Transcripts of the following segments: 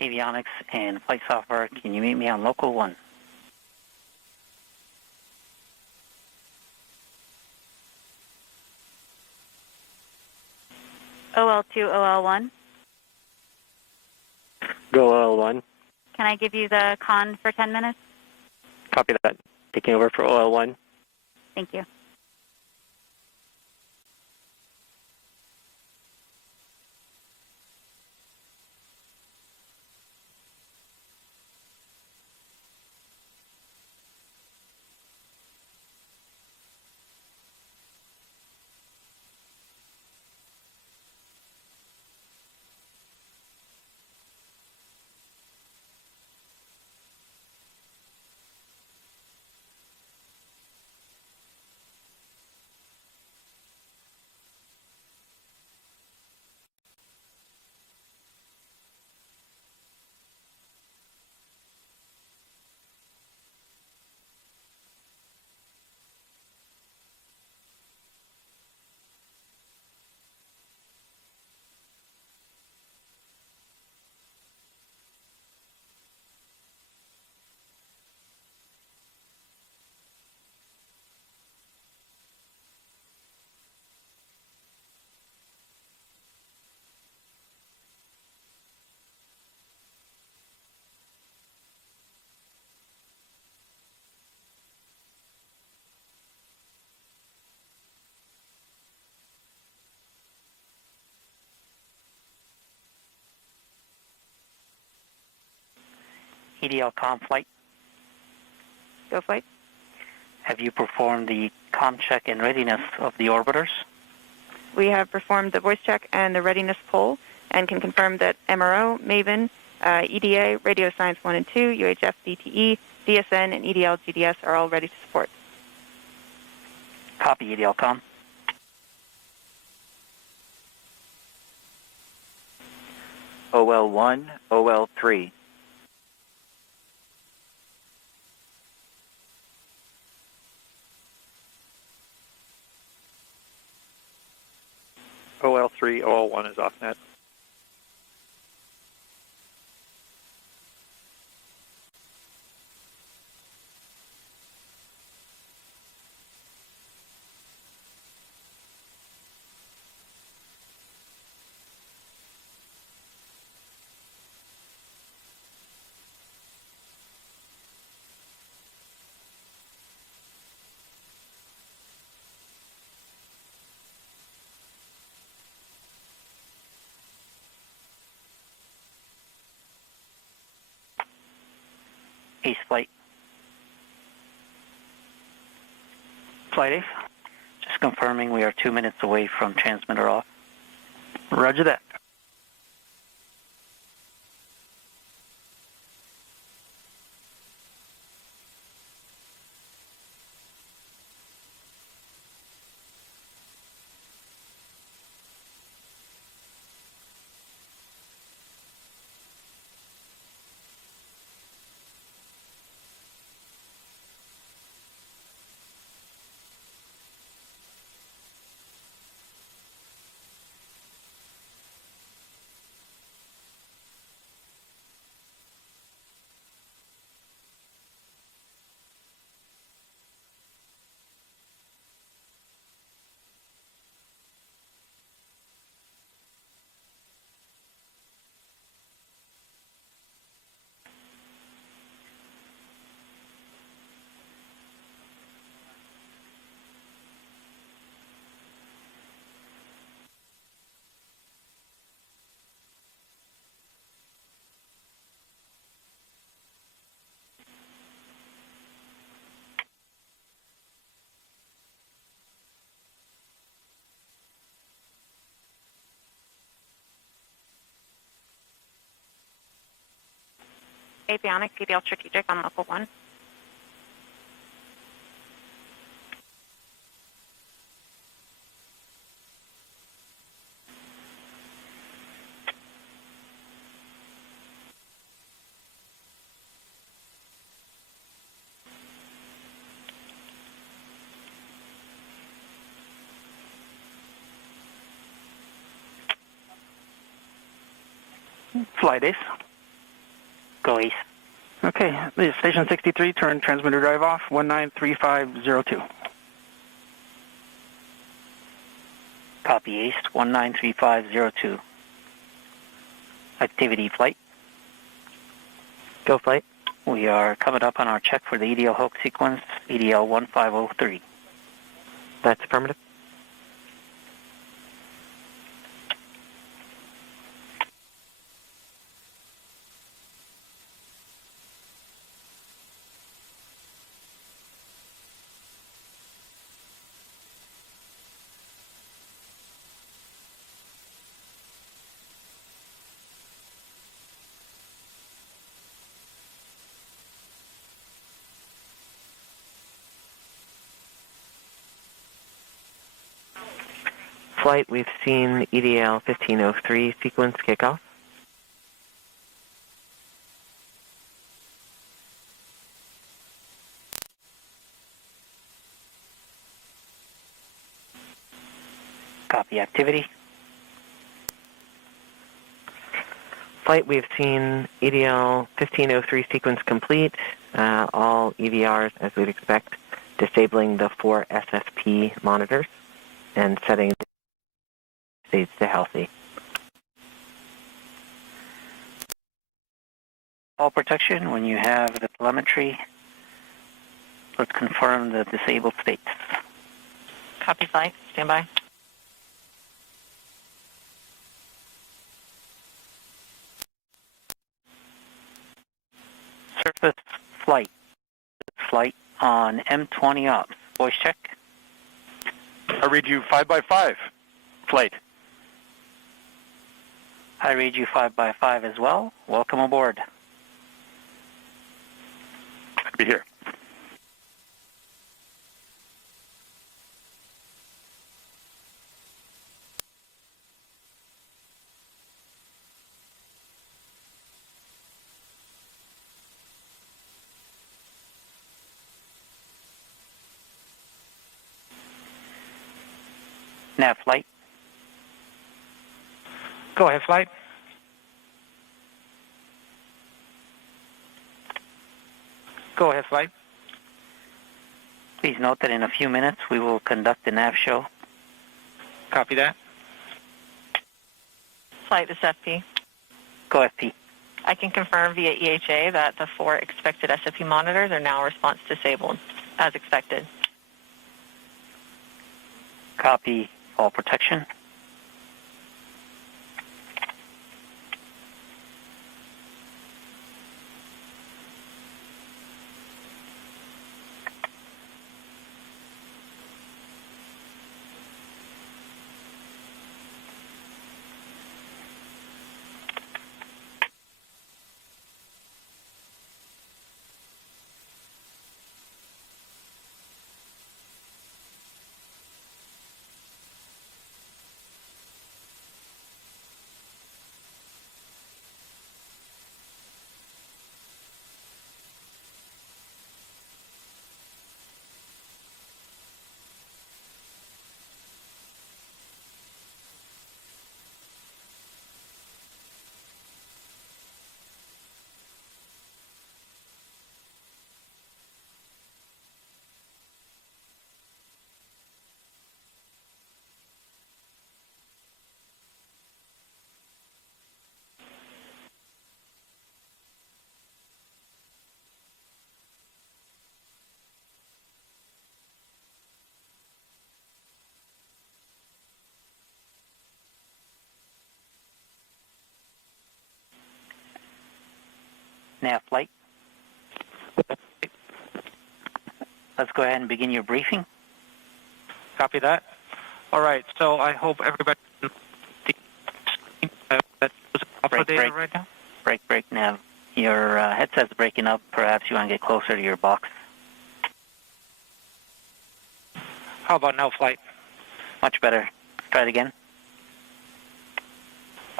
Avionics and flight software, can you meet me on local 1? OL2, OL1. Go OL1. Can I give you the con for 10 minutes? Copy that. Taking over for OL1. Thank you. EDL comm flight. Go flight. Have you performed the comm check and readiness of the orbiters? We have performed the voice check and the readiness poll and can confirm that MRO, MAVEN, EDA, Radio Science 1 and 2, UHF, DTE, DSN, and EDL GDS are all ready to support. Copy EDL comm. OL1, OL3. OL3, OL1 is off net. Ace flight. Flight Ace. Just confirming we are 2 minutes away from transmitter off. Roger that. Avionics, EDL strategic on level 1. Flight Ace. Go east. Okay, this is Station 63, turn transmitter drive off, 193502. Copy east, 193502. Activity flight. Go flight. We are coming up on our check for the EDL hoax sequence, EDL 1503. That's affirmative. Flight, we've seen EDL 1503 sequence kickoff. Copy activity. Flight, we've seen EDL 1503 sequence complete. All EVRs, as we'd expect, disabling the 4 SFP monitors and setting states to healthy. All protection, when you have the telemetry, let's confirm the disabled states. Copy flight. Stand by. Surface flight. Flight on M20 ops. Voice check. I read you 5 by 5. Flight. I read you 5 by 5 as well. Welcome aboard. Be here. Nav flight. Go ahead, flight. Go ahead, flight. Please note that in a few minutes we will conduct the nav show. Copy that. Flight, this is FP. Go FP. I can confirm via EHA that the 4 expected SFP monitors are now response disabled, as expected. Copy all protection. Nav flight. Let's go ahead and begin your briefing. Copy that. All right, so I hope everybody that was Break, break. right now. Break, Nav. Your headset's breaking up. Perhaps you want to get closer to your box. How about now, flight? Much better. Try it again.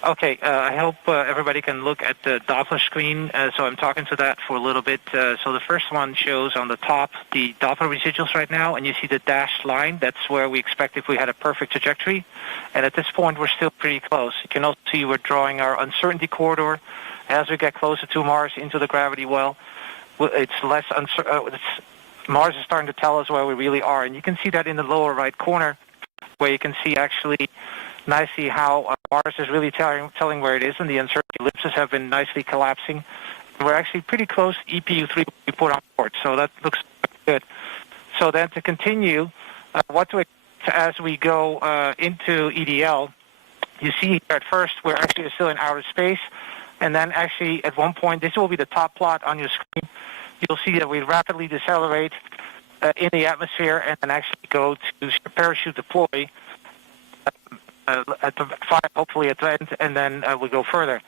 Okay, I hope everybody can look at the Doppler screen. So I'm talking to that for a little bit. So the first one shows on the top the Doppler residuals right now, and you see the dashed line. That's where we expect if we had a perfect trajectory. And at this point, we're still pretty close. You can also see we're drawing our uncertainty corridor, as we get closer to Mars into the gravity well, it's less Mars is starting to tell us where we really are. And you can see that in the lower right corner, where you can see actually nicely how Mars is really telling where it is, and the uncertainty ellipses have been nicely collapsing. We're actually pretty close to EPU3 we put on board, so that looks good. So then to continue, what to expect as we go into EDL, you see here at first we're actually still in outer space, and then actually at one point, this will be the top plot on your screen, you'll see that we rapidly decelerate in the atmosphere and then actually go to parachute deploy at the hopefully at the end, and then we go further.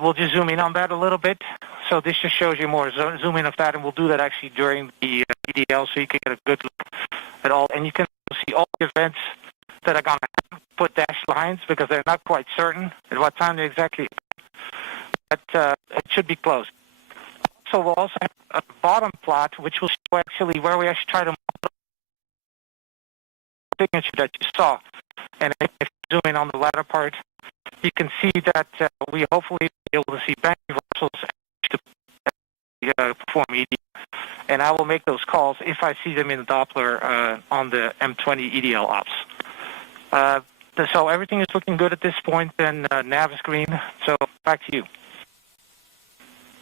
We'll just zoom in on that a little bit. So this just shows you more zoom in of that, and we'll do that actually during the EDL so you can get a good look at all. And you can see all the events that are going to put dashed lines because they're not quite certain at what time they exactly but it should be close. So we'll also have a bottom plot, which will show actually where we actually try to model the signature that you saw. And if you zoom in on the latter part, you can see that we hopefully be able to see bank reversals to perform EDL. And I will make those calls if I see them in the Doppler on the M20 EDL ops. So everything is looking good at this point, and nav is green. So back to you.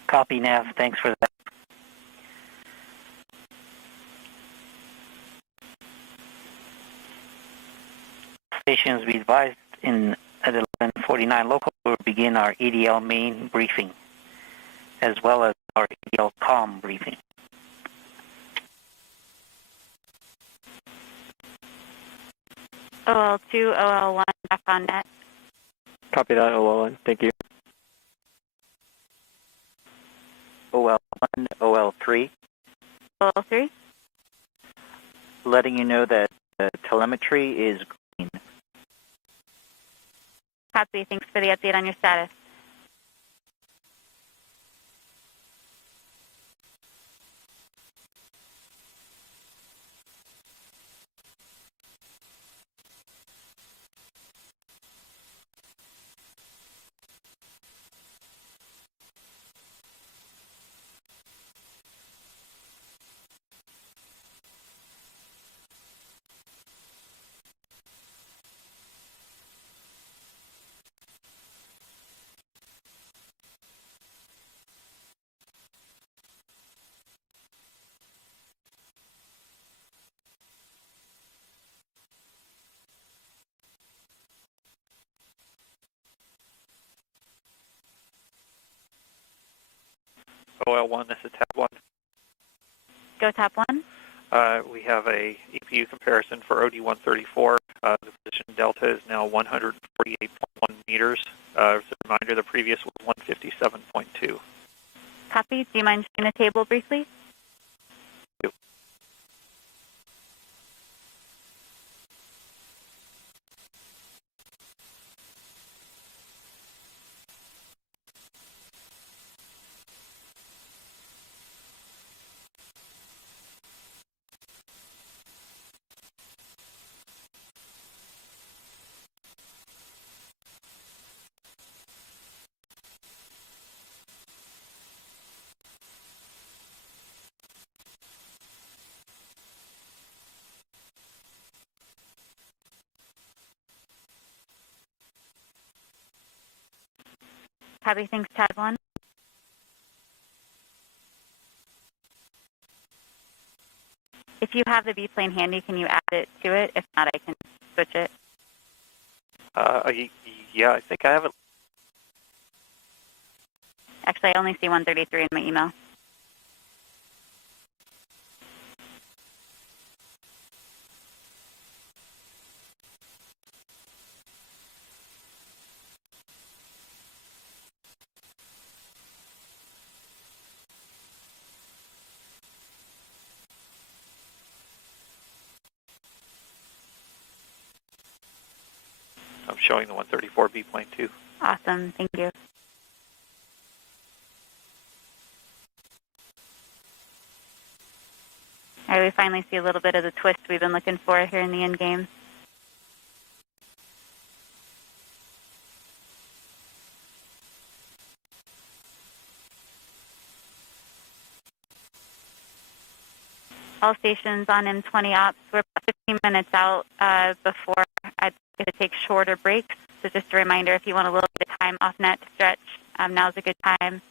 Copy, Nav. Thanks for that. Stations be advised at 11:49 local, we'll begin our EDL main briefing, as well as our EDL COM briefing. OL2, OL1, back on net. Copy that, OL1. Thank you. OL1, OL3. OL3. Letting you know that telemetry is green. Copy. Thanks for the update on your status. OL1, this is tab 1. Go top 1. We have a EPU comparison for OD-134. The position delta is now 148.1 meters. As a reminder, the previous was 157.2. Copy. Do you mind showing the table briefly? Copy. Thanks, tab 1. If you have the B-plane handy, can you add it to it? If not, I can switch it. Yeah, I think I have it. Actually, I only see 133 in my email. I'm showing the 134B plane too. Awesome. Thank you. All right, we finally see a little bit of the twist we've been looking for here in the end game. all stations on M20 ops. We're about 15 minutes out before I'd if it takes shorter breaks. So just a reminder, if you want a little bit of time off net to stretch, now's a good time.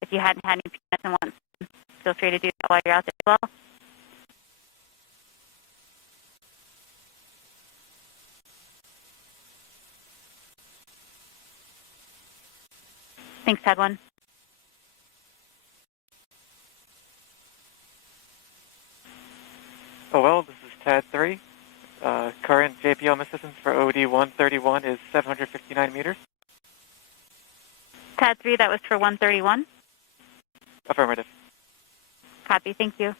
If you hadn't had any peanuts and want some, feel free to do that while you're out there as well. Thanks, Ted 1. Oh, well, this is Tad 3. Current JPLM assistance for OD 131 is 759 meters. Tad 3, that was for 131. Affirmative. Copy, thank you.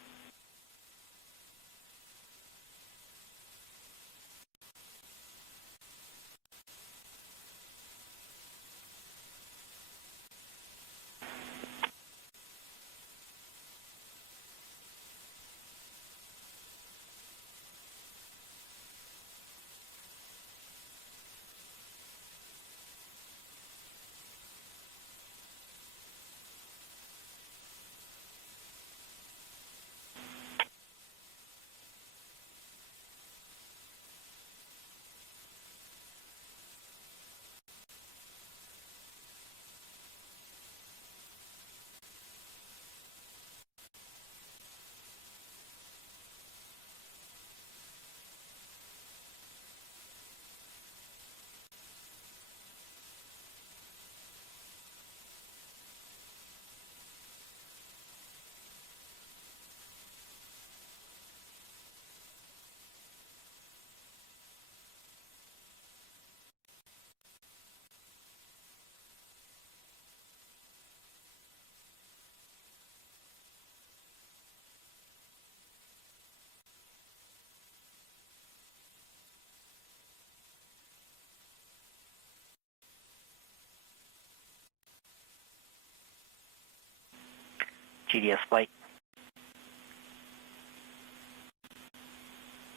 GDS flight.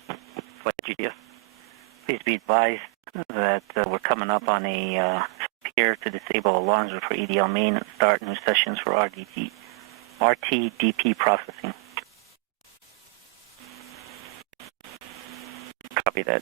Flight GDS. Please be advised that we're coming up on a pier to disable alarms for EDL main and start new sessions for RTDP processing. Copy that.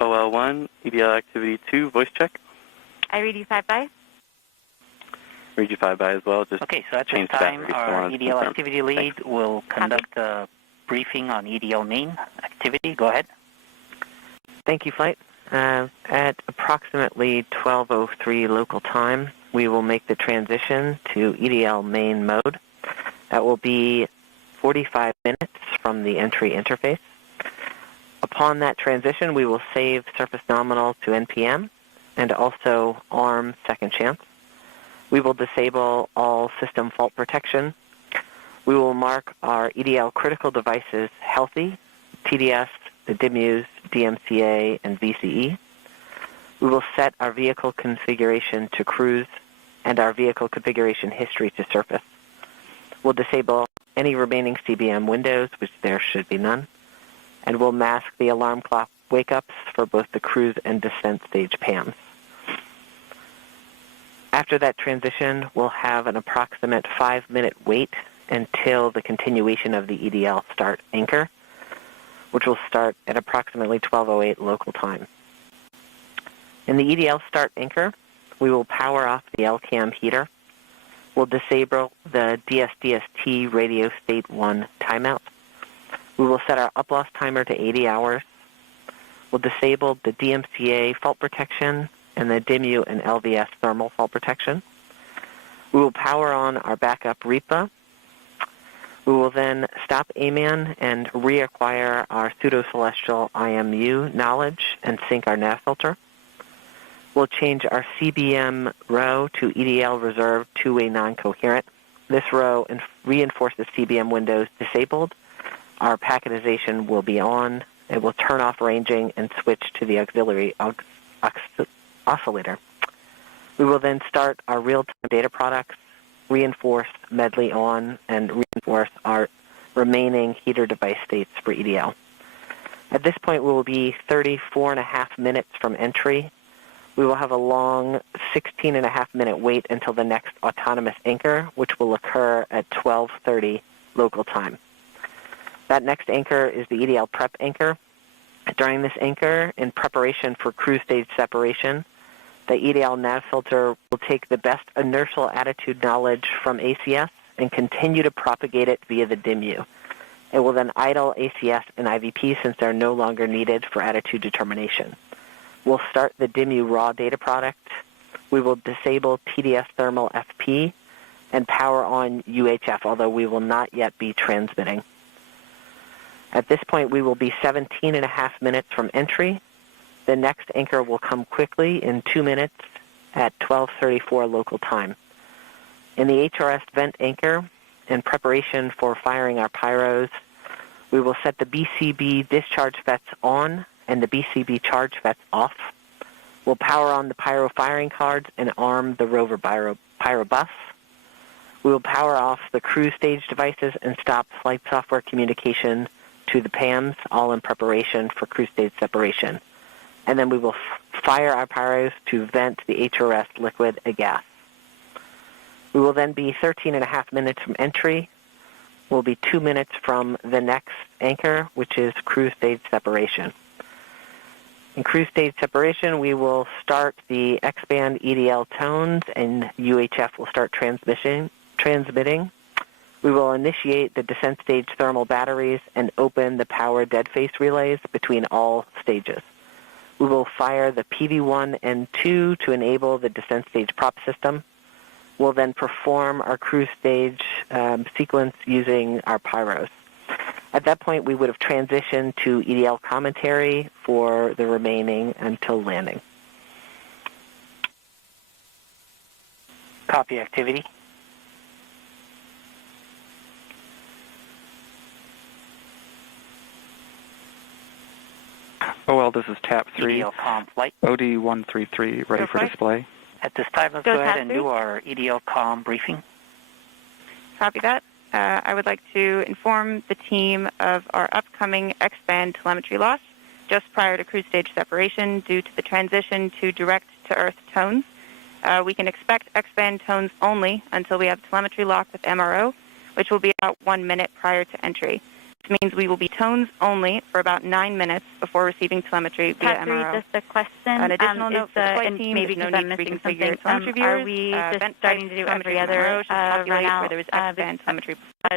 OL1, EDL activity 2, voice check. I read you 5 by. Read you 5 by as well. Just okay, so at this time, our EDL activity lead will conduct a briefing on EDL main activity. Go ahead. Thank you, Flight. At approximately 12:03 local time, we will make the transition to EDL main mode. That will be 45 minutes from the entry interface. Upon that transition, we will save surface nominal to NPM and also ARM second chance. We will disable all system fault protection. We will mark our EDL critical devices healthy, TDS, the DIMUs, DMCA, and VCE. We will set our vehicle configuration to cruise and our vehicle configuration history to surface. We'll disable any remaining CBM windows, which there should be none, and we'll mask the alarm clock wake-ups for both the cruise and descent stage PAMs. After that transition, we'll have an approximate 5-minute wait until the continuation of the EDL start anchor, which will start at approximately 12:08 local time. In the EDL start anchor, we will power off the LCAM heater. We'll disable the DSDST radio state 1 timeout. We will set our up-loss timer to 80 hours. We'll disable the DMCA fault protection and the DIMU and LVS thermal fault protection. We will power on our backup REPA. We will then stop AMAN and reacquire our pseudo-celestial IMU knowledge and sync our nav filter. We'll change our CBM row to EDL reserved two-way non-coherent. This row reinforces CBM windows disabled. Our packetization will be on. It will turn off ranging and switch to the auxiliary oscillator. We will then start our real-time data products, reinforce medley on, and reinforce our remaining heater device states for EDL. At this point, we will be 34.5 minutes from entry. We will have a long 16.5-minute wait until the next autonomous anchor, which will occur at 12:30 local time. That next anchor is the EDL prep anchor. During this anchor, in preparation for cruise stage separation, the EDL nav filter will take the best inertial attitude knowledge from ACS and continue to propagate it via the DIMU. It will then idle ACS and IVP since they're no longer needed for attitude determination. We'll start the DIMU raw data product. We will disable TDS thermal FP and power on UHF, although we will not yet be transmitting. At this point, we will be 17.5 minutes from entry. The next anchor will come quickly in 2 minutes at 12:34 local time. In the HRS vent anchor, in preparation for firing our pyros, we will set the BCB discharge FETs on and the BCB charge FETs off. We'll power on the pyro firing cards and arm the rover pyro bus. We will power off the cruise stage devices and stop flight software communication to the PAMs, all in preparation for cruise stage separation. And then we will fire our pyros to vent the HRS liquid and gas. We will then be 13.5 minutes from entry. We'll be 2 minutes from the next anchor, which is cruise stage separation. In cruise stage separation, we will start the X-band EDL tones, and UHF will start transmitting. We will initiate the descent stage thermal batteries and open the power dead face relays between all stages. We will fire the PV1 and 2 to enable the descent stage prop system. We'll then perform our cruise stage sequence using our pyros. At that point, we would have transitioned to EDL commentary for the remaining until landing. Copy activity. OL, this is TAP 3. EDL comm flight. OD133, ready for display. At this time, let's go ahead and do our EDL comm briefing. Copy that. I would like to inform the team of our upcoming X-band telemetry loss just prior to cruise stage separation due to the transition to direct-to-Earth tones. We can expect X-band tones only until we have telemetry lock with MRO, which will be about 1 minute prior to entry. This means we will be tones only for about 9 minutes before receiving telemetry via MRO. Just a question. An additional note for the flight team, maybe no because need I'm to missing reconfigure something. Are we just starting to do every other run out where there was X-band telemetry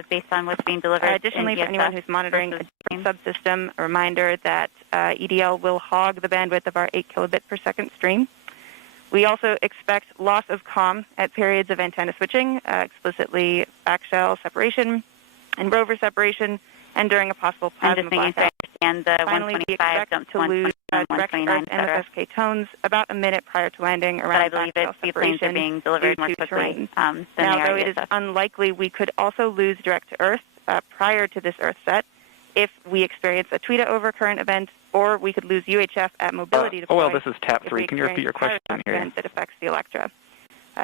based on what's being delivered? Additionally, for anyone who's monitoring a subsystem, a reminder that EDL will hog the bandwidth of our 8 kilobit per second stream. We also expect loss of comm at periods of antenna switching, explicitly backshell separation and rover separation, and during a possible plasma blackout. And the Finally, we 125 expect to lose direct NFSK tones about a minute prior to landing around but I believe these planes are being delivered more quickly than they are. Now, though it is unlikely, we could also lose direct-to-Earth prior to this Earth set if we experience a TWITA overcurrent event, or we could lose UHF at mobility deploy. OL, this is TAP 3. Can you repeat your question here? That affects the Electra.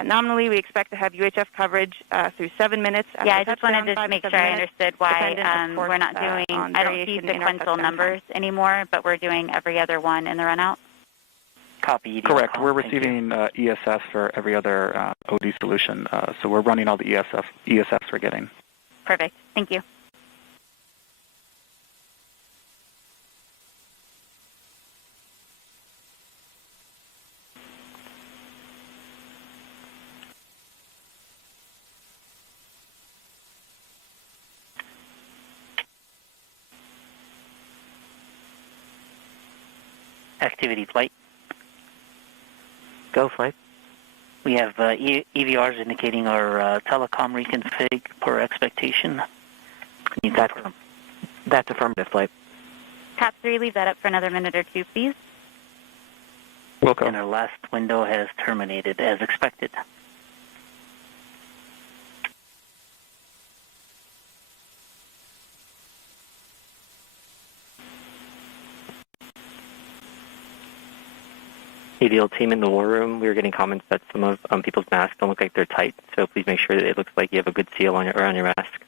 Nominally, we expect to have UHF coverage through 7 minutes. Yeah, I just wanted to make sure I understood why we're not doing, I don't see sequential numbers anymore, but we're doing every other one in the run-out. Copy. EDL Correct. comm. We're receiving ESF for every other OD solution, so we're running all the ESFs we're getting. Perfect. Thank you. Activity flight. Go flight. We have EVRs indicating our telecom reconfig per expectation. Can you confirm? That's affirmative flight. Top 3, leave that up for another minute or two, please. Wilco. And our last window has terminated as expected. ADL team in the war room, we were getting comments that some of people's masks don't look like they're tight, so please make sure that it looks like you have a good seal on around your mask.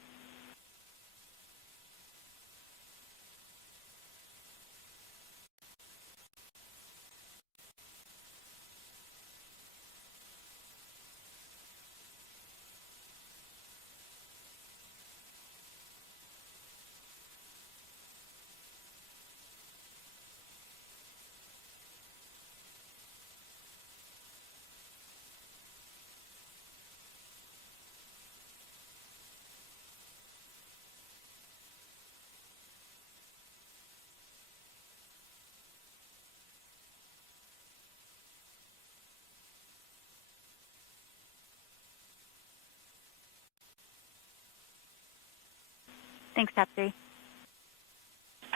Thanks, Top 3.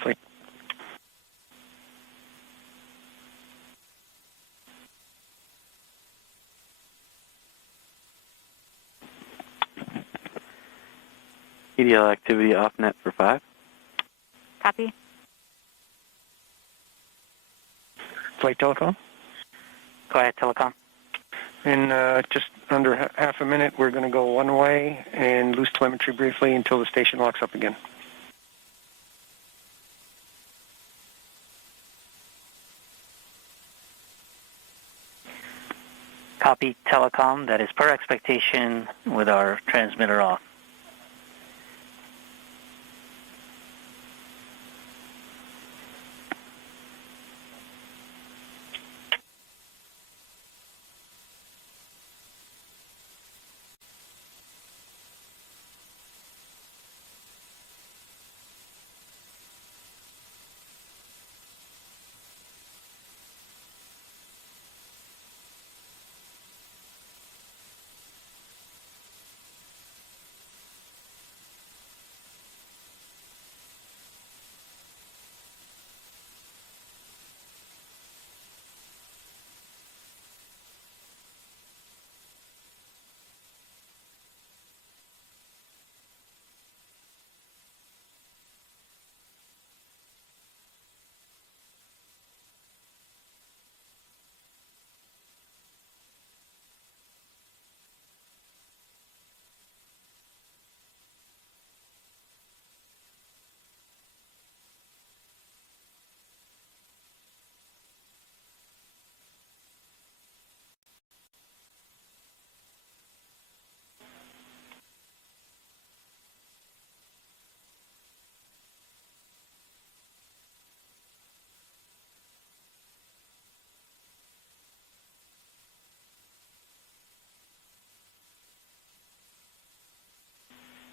Flight. EDL activity off net for 5. Copy. Flight telecom. Go ahead, telecom. In just under half a minute, we're going to go one way and lose telemetry briefly until the station locks up again. Copy, telecom. That is per expectation with our transmitter off.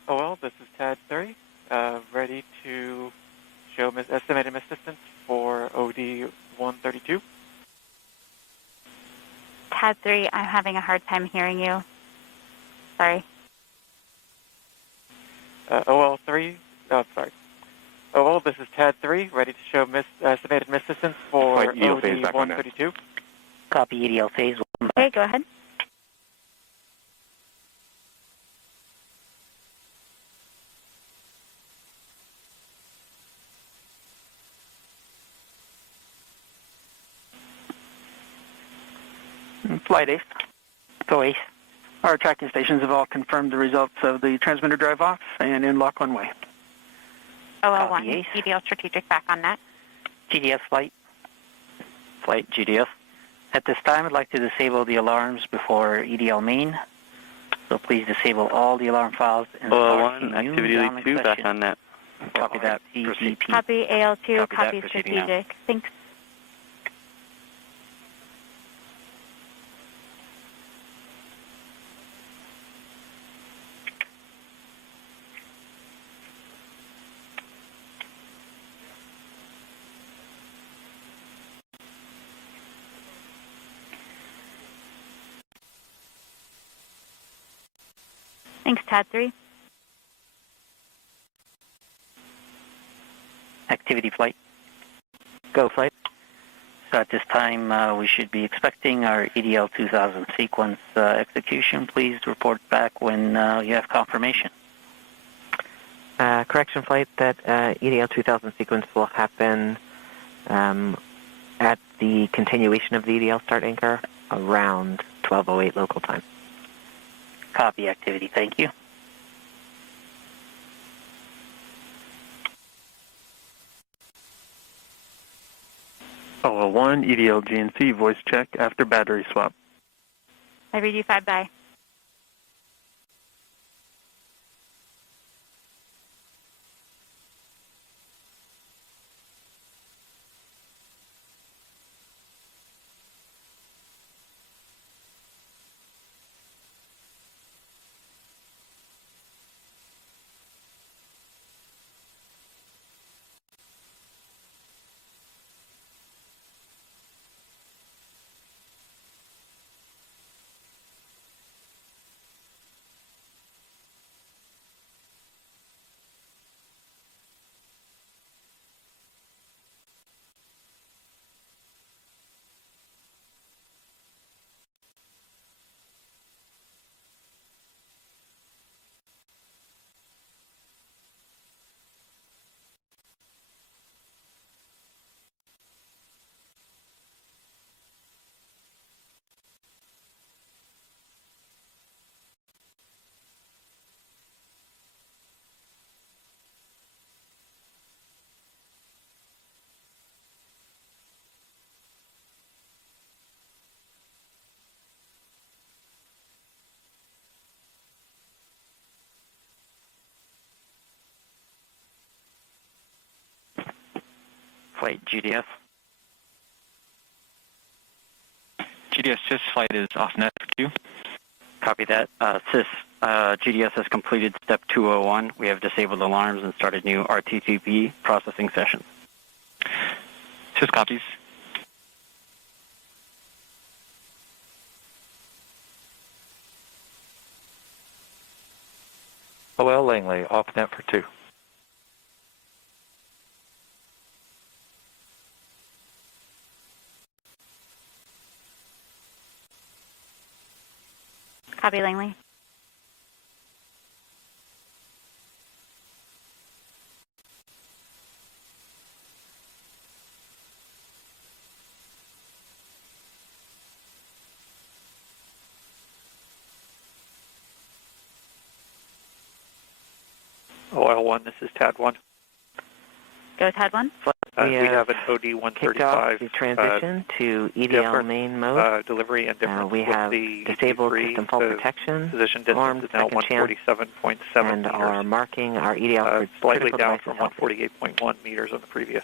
Oh, well, this is TAD 3, ready to show estimated miss distance for OD 132. TAD 3, I'm having a hard time hearing you. Sorry. OL3, sorry. Oh, well, this is TAD 3, ready to show estimated miss distance for Flight EDL OD phase back on 132. Copy, EDL phase. Okay, go ahead. Flight Ace. Go Ace. Our tracking stations have all confirmed the results of the transmitter drive off and in lock one way. OL1, Copy, Ace. EDL strategic back on net. GDS flight. Flight GDF. At this time, I'd like to disable the alarms before EDL main. So please disable all the alarm files and start OL1, a new activity down lead 2 back session. on net. Copy that. CGP. Copy AL2, Copy that, copy proceeding now. strategic. Thanks. Thanks, TAD 3. Activity flight. Go flight. So at this time, we should be expecting our EDL 2000 sequence execution. Please report back when you have confirmation. Correction flight, that EDL 2000 sequence will happen at the continuation of the EDL start anchor around 12:08 local time. Copy activity. Thank you. OL1, EDL GNC, voice check after battery swap. I read you 5 by. Flight GDS. GDS SIS flight is off net for 2. Copy that. SIS, GDS has completed step 201. We have disabled alarms and started new RTTP processing sessions. SIS copies. OL Langley, off net for 2. Copy, Langley. OL1, this is TAD1. Go, TAD 1. We have an Kicked off OD135 the transition to EDL main mode. delivery and difference We with have the disabled EP3. system fault The protection, position distance alarmed is now second chance, 147.7 and meters. are marking our EDL for Slightly critical down devices from healthy. 148.1 meters on the previous.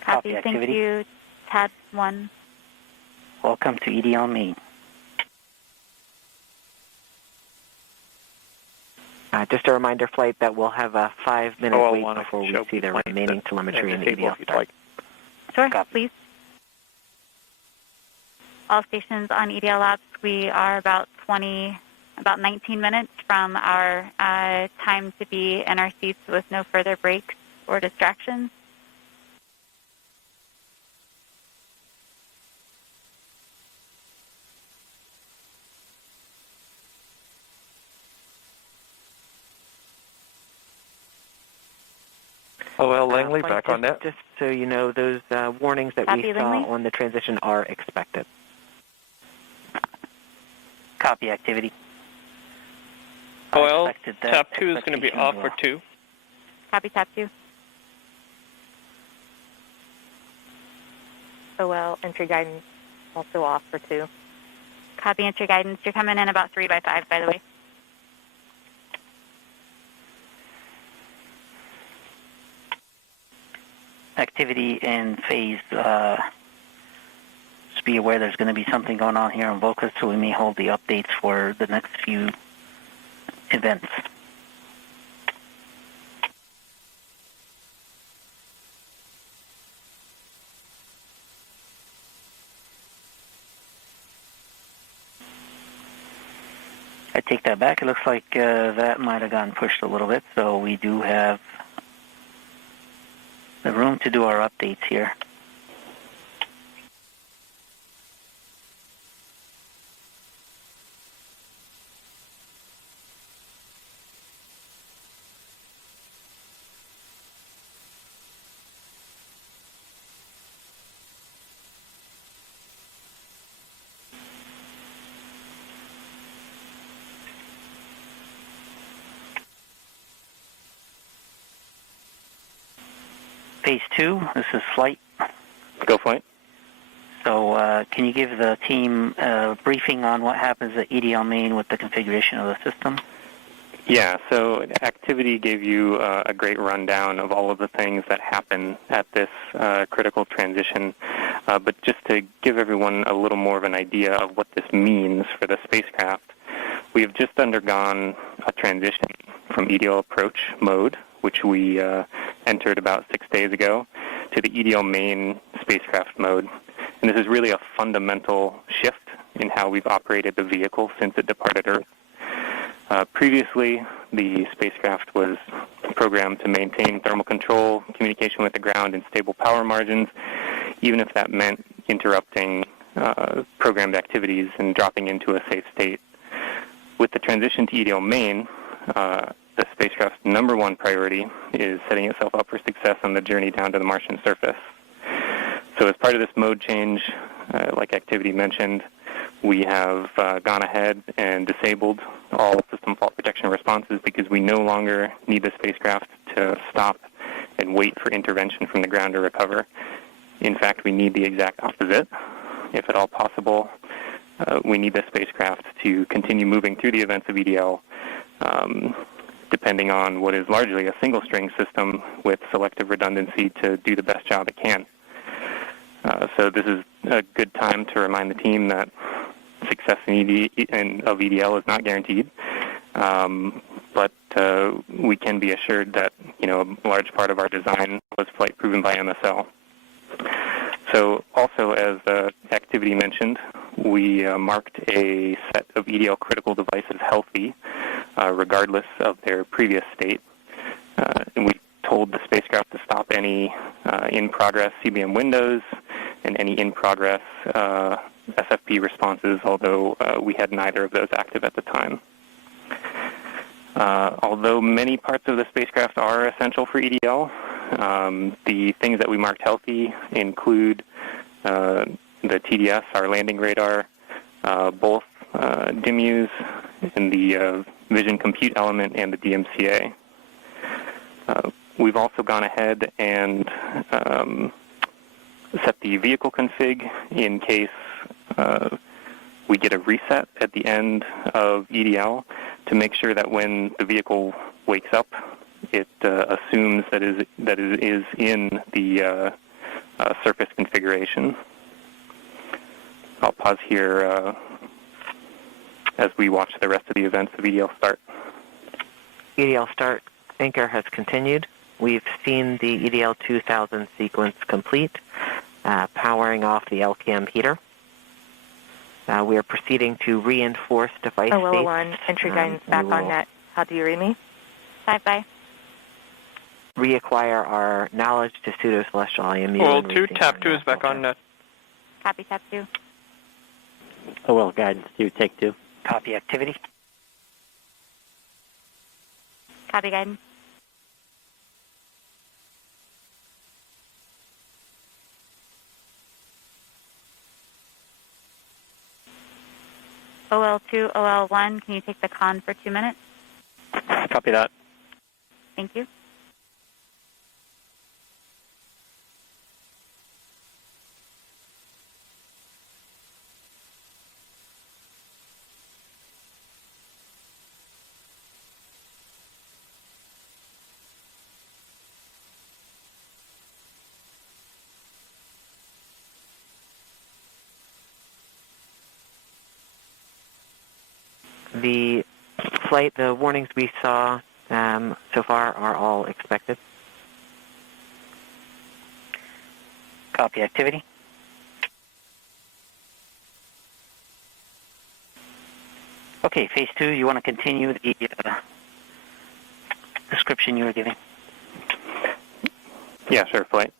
Copy. Copy, Thank activity. you, TAD 1. Welcome to EDL main. Just a reminder, flight, that we'll have a 5-minute OL1, wait I can before we show see the planes remaining and telemetry in the disable EDL if you'd start. like. Sure, Copy. please. All stations on EDL Labs, we are about 19 minutes from our time to be in our seats with no further breaks or distractions. OL Langley, Flight, back on net. Just so you know, those warnings that Copy, we saw Langley. on the transition are expected. Copy activity. OL, Expected that TAP 2 is going to be expectation off as for well. 2. Copy, TAP 2. OL, entry guidance also off for 2. Copy, entry guidance. You're coming in about 3 by 5, by the way. Activity and phase. Just be aware there's going to be something going on here on Vocus, so we may hold the updates for the next few events. I take that back. It looks like that might have gotten pushed a little bit, so we do have the room to do our updates here. Phase 2, this is flight. Go flight. So can you give the team a briefing on what happens at EDL main with the configuration of the system? Yeah, so activity gave you a great rundown of all of the things that happen at this critical transition. But just to give everyone a little more of an idea of what this means for the spacecraft, we have just undergone a transition from EDL approach mode, which we entered about 6 days ago, to the EDL main spacecraft mode. And this is really a fundamental shift in how we've operated the vehicle since it departed Earth. Previously, the spacecraft was programmed to maintain thermal control, communication with the ground, and stable power margins, even if that meant interrupting programmed activities and dropping into a safe state. With the transition to EDL main, the spacecraft's number one priority is setting itself up for success on the journey down to the Martian surface. So as part of this mode change, like activity mentioned, we have gone ahead and disabled all system fault protection responses because we no longer need the spacecraft to stop and wait for intervention from the ground to recover. In fact, we need the exact opposite. If at all possible, we need the spacecraft to continue moving through the events of EDL, depending on what is largely a single-string system with selective redundancy to do the best job it can. So this is a good time to remind the team that success of EDL is not guaranteed, but we can be assured that a large part of our design was flight proven by MSL. So also, as activity mentioned, we marked a set of EDL critical devices healthy, regardless of their previous state. And we told the spacecraft to stop any in-progress CBM windows and any in-progress SFP responses, although we had neither of those active at the time. Although many parts of the spacecraft are essential for EDL, the things that we marked healthy include the TDS, our landing radar, both DIMUs, and the vision compute element and the DMCA. We've also gone ahead and set the vehicle config in case we get a reset at the end of EDL to make sure that when the vehicle wakes up, it assumes that it is in the surface configuration. I'll pause here as we watch the rest of the events of EDL start. EDL start anchor has continued. We've seen the EDL 2000 sequence complete, powering off the LCAM heater. We are proceeding to reinforce device states. OL1, entry guidance back on net. How do you read me? Bye-bye. Reacquire our knowledge to pseudo-celestial IMU. OL2, TAP 2 is back on net. Copy, TAP 2. OL guidance 2, take 2. Copy activity. Copy guidance. OL2, OL1, can you take the con for 2 minutes? Copy that. Thank you. The flight, the warnings we saw so far are all expected. Copy activity. Okay, phase 2, you want to continue the description you were giving? Yeah, sure, Flight.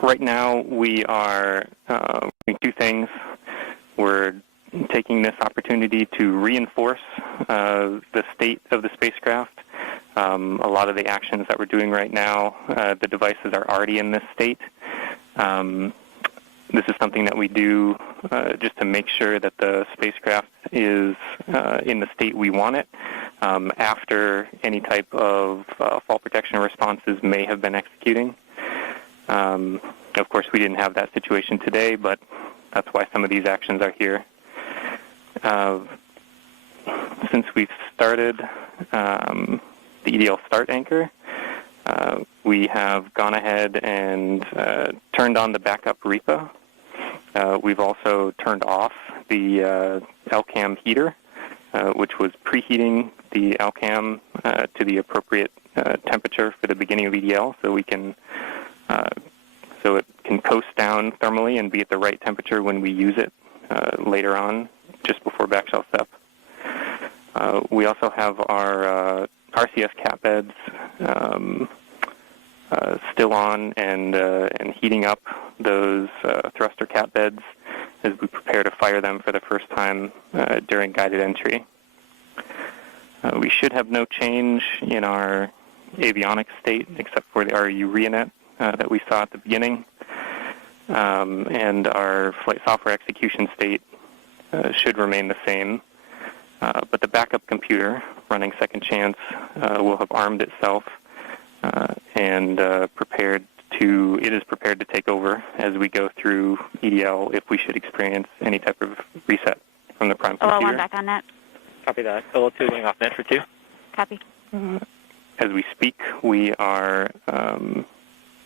Right now we are doing two things. We're taking this opportunity to reinforce the state of the spacecraft. A lot of the actions that we're doing right now, the devices are already in this state. This is something that we do just to make sure that the spacecraft is in the state we want it after any type of fault protection responses may have been executing. Of course, we didn't have that situation today, but that's why some of these actions are here. Since we've started the EDL start anchor, we have gone ahead and turned on the backup REPA. We've also turned off the LCAM heater, which was preheating the LCAM to the appropriate temperature for the beginning of EDL, so we can so it can coast down thermally and be at the right temperature when we use it later on, just before backshell step. We also have our RCS cat beds still on and heating up those thruster cat beds as we prepare to fire them for the first time during guided entry. We should have no change in our avionics state except for the RUREANet that we saw at the beginning, and our flight software execution state should remain the same. But the backup computer running Second Chance will have armed itself and it is prepared to take over as we go through EDL if we should experience any type of reset from the prime computer. OL1 back on net. Copy that. OL2 going off net for 2. Copy. As we speak, we are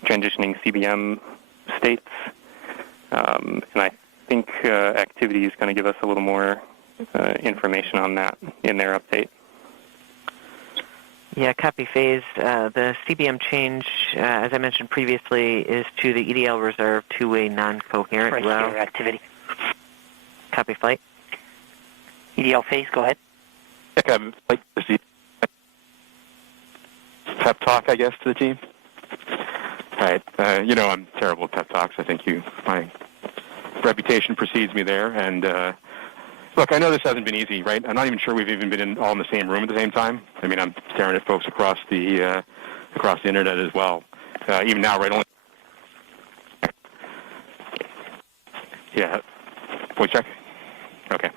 transitioning CBM states, and I think activity is going to give us a little more information on that in their update. Yeah, copy phase. The CBM change, as I mentioned previously, is to the EDL reserve two-way non-coherent Right row. here, activity. Copy flight. EDL phase, go ahead. Yeah, I'd like to see pep talk, I guess, to the team. All right. I'm terrible at pep talks. I think my reputation precedes me there. And look, I know this hasn't been easy, right? I'm not even sure we've even been all in the same room at the same time. I mean, I'm staring at folks across the internet as well. Even now, right? Only. Yeah. Voice check. Okay.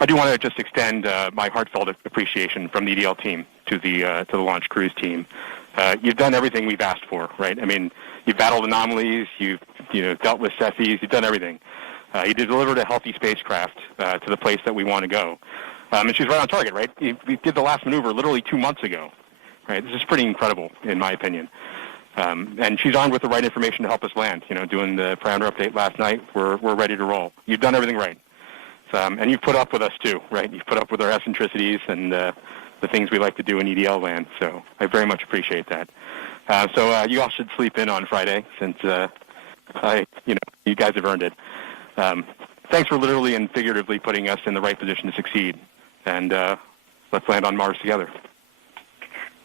I do want to just extend my heartfelt appreciation from the EDL team to the launch cruise team. You've done everything we've asked for, right? I mean, you've battled anomalies, you've dealt with SETIs, you've done everything. You delivered a healthy spacecraft to the place that we want to go, and she's right on target, right? We did the last maneuver literally 2 months ago, right? This is pretty incredible, in my opinion. And she's armed with the right information to help us land. Doing the parameter update last night, we're ready to roll. You've done everything right. And you've put up with us too, right? You've put up with our eccentricities and the things we like to do in EDL land. So I very much appreciate that. So you all should sleep in on Friday, since you guys have earned it. Thanks for literally and figuratively putting us in the right position to succeed. And let's land on Mars together.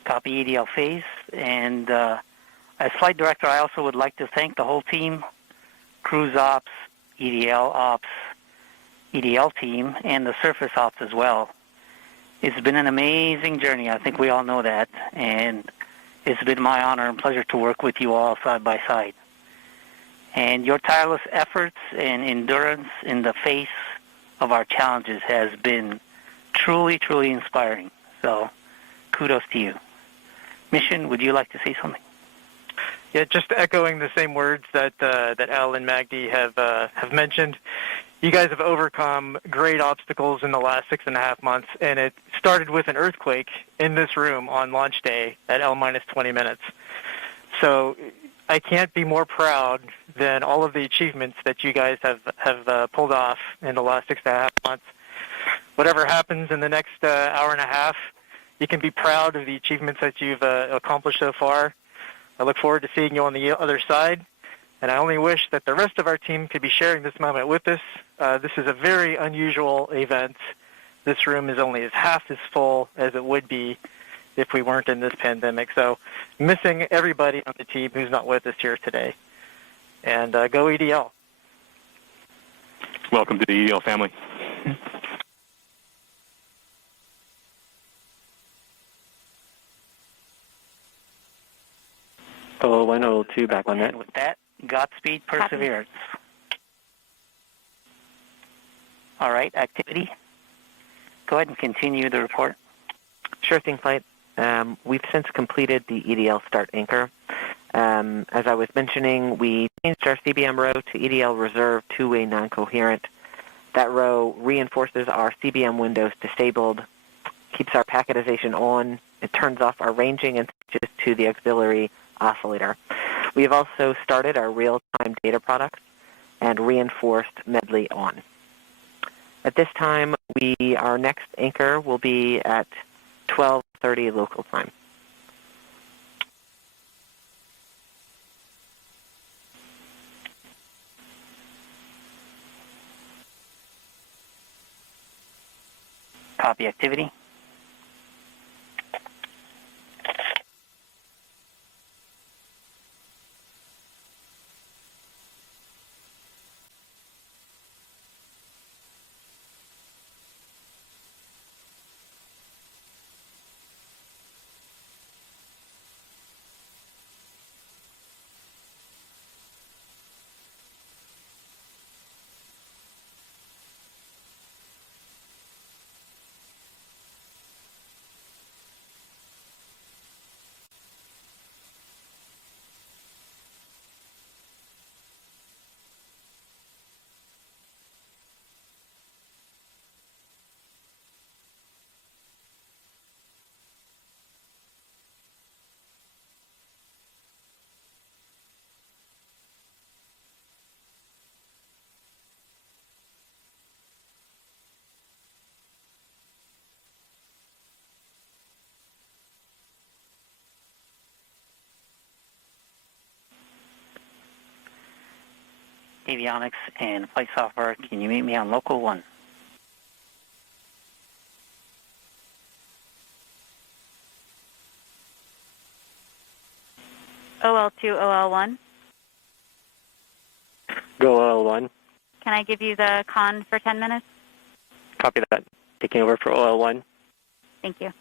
Copy EDL phase. And as flight director, I also would like to thank the whole team, cruise ops, EDL ops, EDL team, and the surface ops as well. It's been an amazing journey. I think we all know that. And it's been my honor and pleasure to work with you all side by side. And your tireless efforts and endurance in the face of our challenges has been truly, truly inspiring. So kudos to you. Mission, would you like to say something? Yeah, just echoing the same words that Al and Magdi have mentioned. You guys have overcome great obstacles in the last 6.5 months, and it started with an earthquake in this room on launch day at L-20 minutes. So I can't be more proud than all of the achievements that you guys have pulled off in the last 6.5 months. Whatever happens in the next hour and a half, you can be proud of the achievements that you've accomplished so far. I look forward to seeing you on the other side, and I only wish that the rest of our team could be sharing this moment with us. This is a very unusual event. This room is only half as full as it would be if we weren't in this pandemic. So missing everybody on the team who's not with us here today. And go EDL. Welcome to the EDL family. Oh, 102 back on net. And with that, Godspeed, Perseverance. All right, activity. Go ahead and continue the report. Sure thing, Flight. We've since completed the EDL start anchor. As I was mentioning, we changed our CBM row to EDL reserve two-way non-coherent. That row reinforces our CBM windows disabled, keeps our packetization on, it turns off our ranging and switches to the auxiliary oscillator. We have also started our real-time data products and reinforced Medley on. At this time, our next anchor will be at 12:30 local time. Copy activity. Avionics and flight software, can you meet me on local 1? OL2, OL1. Go OL1. Can I give you the con for 10 minutes? Copy that. Taking over for OL1. Thank you.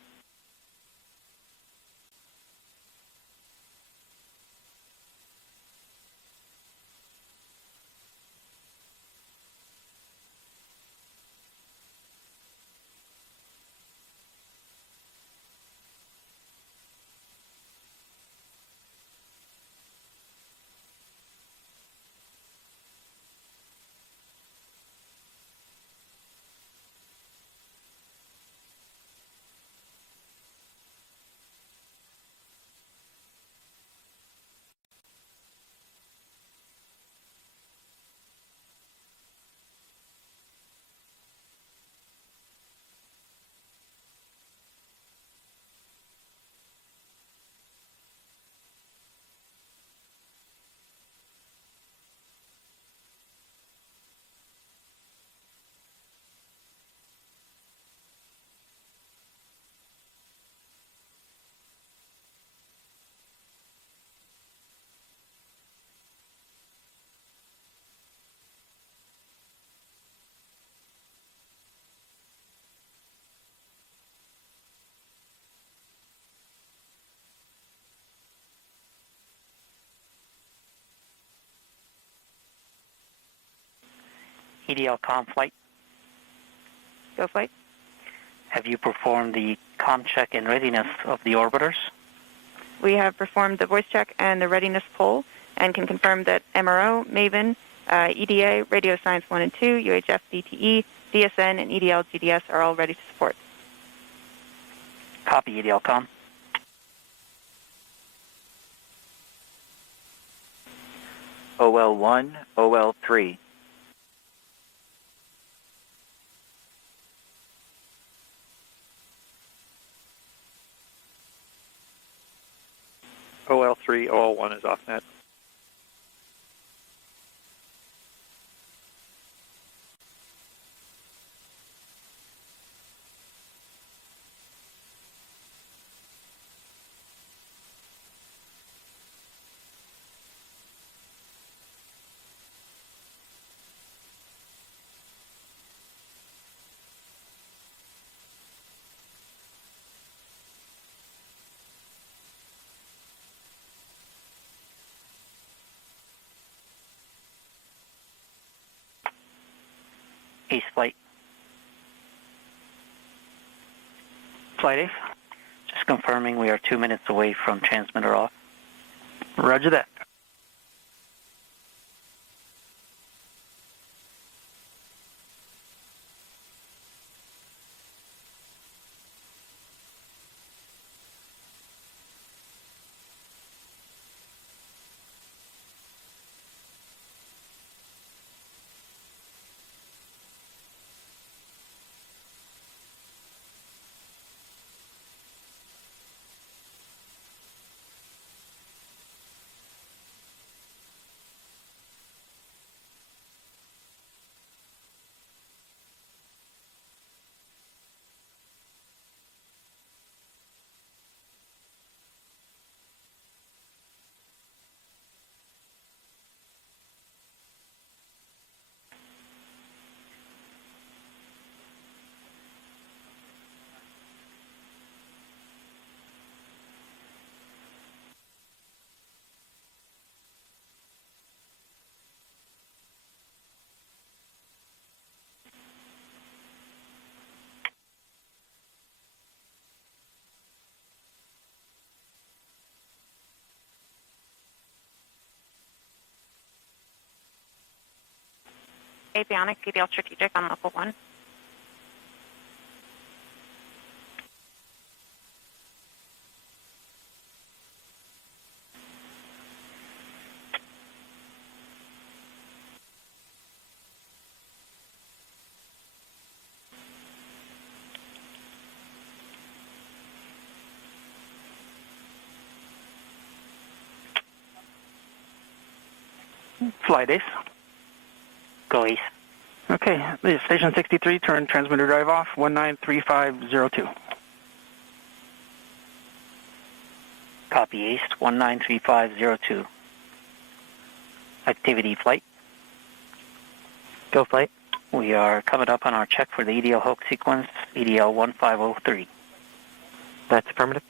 EDL com flight. Go flight. Have you performed the com check and readiness of the orbiters? We have performed the voice check and the readiness poll and can confirm that MRO, MAVEN, EDA, Radio Science 1 and 2, UHF DTE, DSN, and EDL GDS are all ready to support. Copy EDL com. OL1, OL3. OL3, OL1 is off net. Ace flight. Flight Ace. Just confirming we are 2 minutes away from transmitter off. Roger that. Avionics, EDL Strategic on level 1. Flight Ace. Go Ace. Okay, station 63, turn transmitter drive off, 193502. Copy Ace, 193502. Activity flight. Go flight. We are coming up on our check for the EDL hook sequence, EDL 1503. That's affirmative.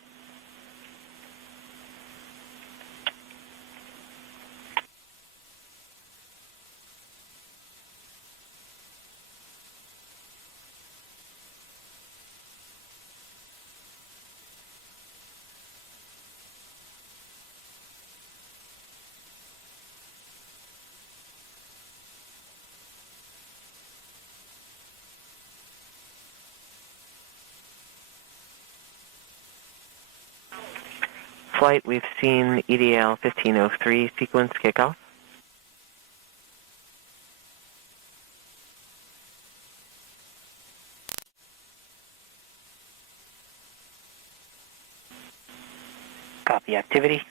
Flight, we've seen EDL 1503 sequence kickoff. Copy activity.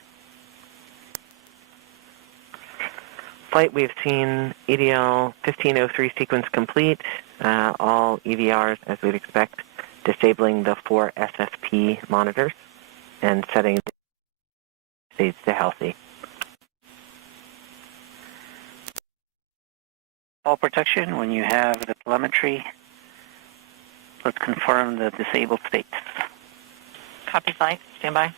Flight, we've seen EDL 1503 sequence complete. All EVRs, as we'd expect, disabling the 4 SFP monitors and setting states to healthy. All protection, when you have the telemetry, let's confirm the disabled states. Copy flight. Stand by.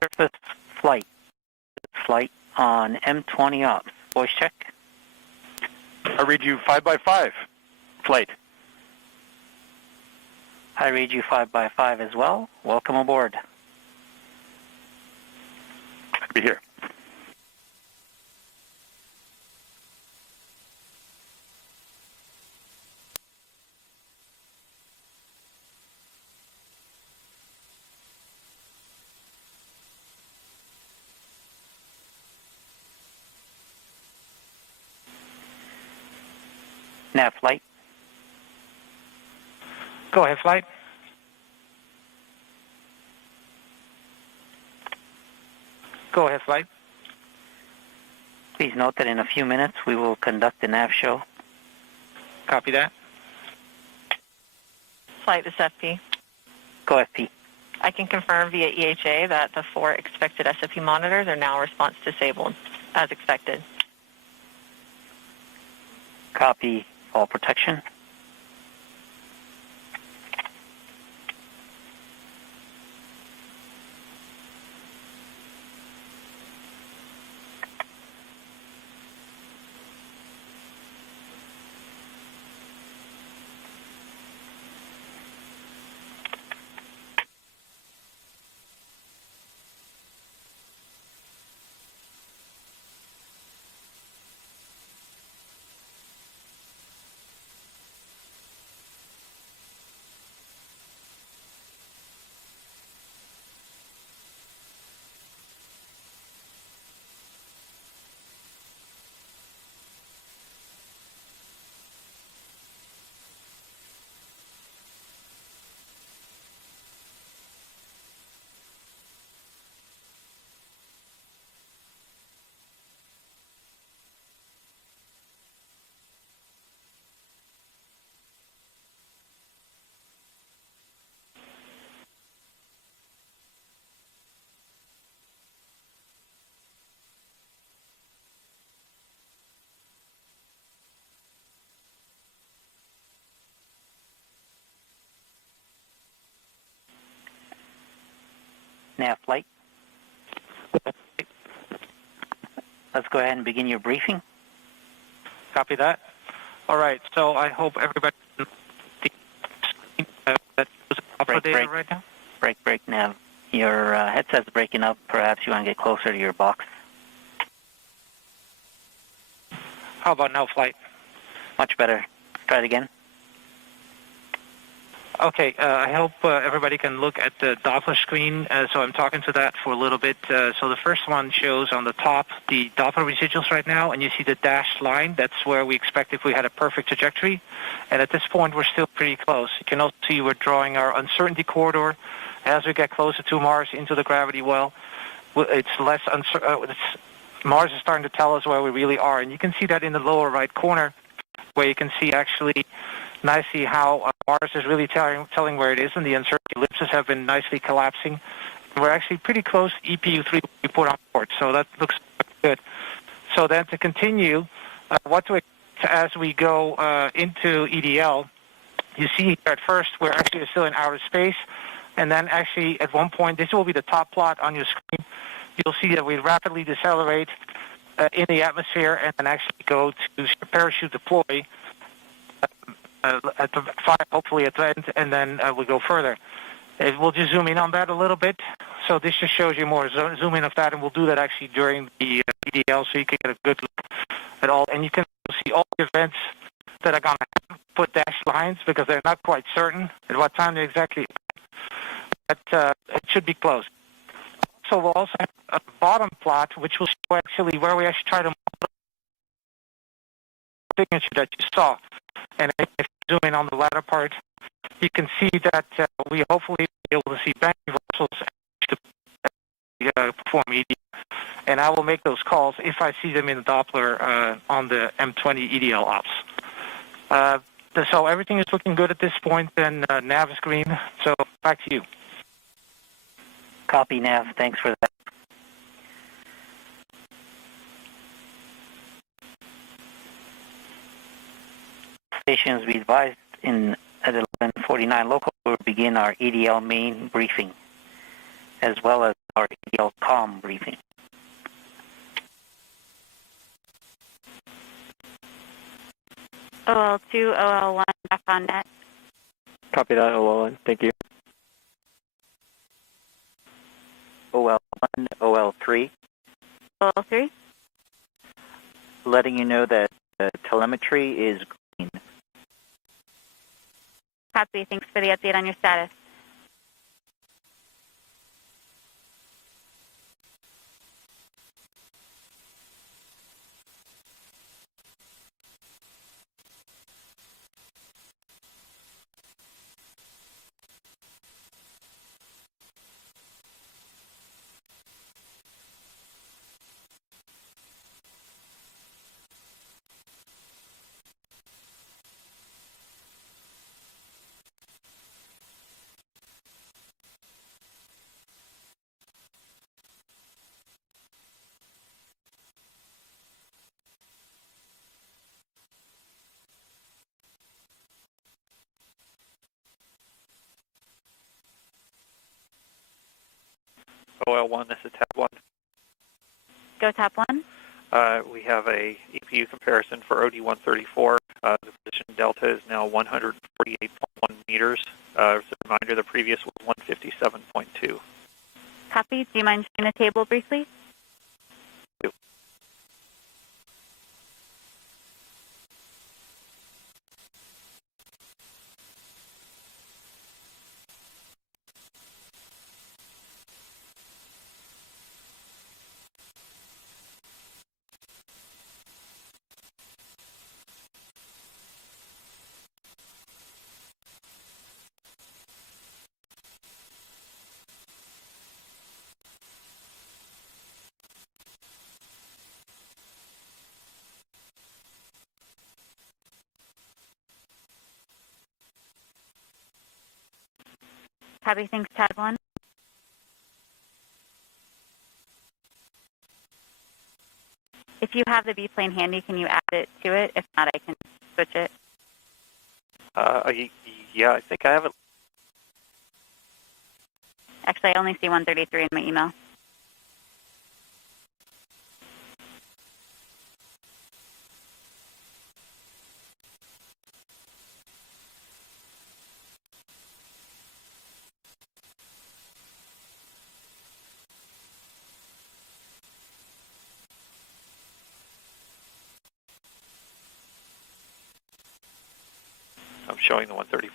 Surface flight. Flight on M20 ops. Voice check. I read you 5x5. Flight. I read you 5x5 as well. Welcome aboard. Be here. Nav flight. Go ahead, flight. Go ahead, flight. Please note that in a few minutes we will conduct the nav show. Copy that. Flight, this FP. Go FP. I can confirm via EHA that the 4 expected SFP monitors are now response disabled, as expected. Copy all protection. Nav flight. Let's go ahead and begin your briefing. Copy that. All right, so I hope everybody that break, data right now. Break, Nav. Your headset's breaking up. Perhaps you want to get closer to your box. How about now, flight? Much better. Try it again. Okay, I hope everybody can look at the Doppler screen. So I'm talking to that for a little bit. So the first one shows on the top the Doppler residuals right now, and you see the dashed line. That's where we expect if we had a perfect trajectory. And at this point, we're still pretty close. You can also see we're drawing our uncertainty corridor. As we get closer to Mars into the gravity well, it's less Mars is starting to tell us where we really are. And you can see that in the lower right corner, where you can see actually nicely how Mars is really telling where it is, and the uncertainty ellipses have been nicely collapsing. We're actually pretty close to EPU3 we put on board, so that looks good. So then to continue, what to expect as we go into EDL, you see here at first we're actually still in outer space, and then actually at one point, this will be the top plot on your screen, you'll see that we rapidly decelerate in the atmosphere and then actually go to parachute deploy at the hopefully at the end, and then we'll go further. We'll just zoom in on that a little bit. So this just shows you more zoom in of that, and we'll do that actually during the EDL so you can get a good look at all. And you can see all the events that are going to put dashed lines because they're not quite certain at what time they exactly, but it should be close. So we'll also have a bottom plot, which will show actually where we actually try to model the signature that you saw. And if you zoom in on the latter part, you can see that we hopefully be able to see bank reversals to perform EDL. And I will make those calls if I see them in the Doppler on the M20 EDL ops. So everything is looking good at this point, and nav is green. So back to you. Copy, Nav. Thanks for that. Stations, we advised at 11:49 local, we'll begin our EDL main briefing, as well as our EDL COM briefing. OL2, OL1, back on net. Copy that, OL1. Thank you. OL1, OL3. OL3. Letting you know that the telemetry is green. Copy. Thanks for the update on your status. OL1, this is Tab 1. Go top 1. We have a EPU comparison for OD134. The position delta is now 148.1 meters. As a reminder, the previous was 157.2. Copy. Do you mind showing the table briefly? Copy. Thanks, Tab 1. If you have the B-plane handy, can you add it to it? If not, I can switch it. Yeah, I think I have it. Actually, I only see 133 in my email. I'm showing the 134.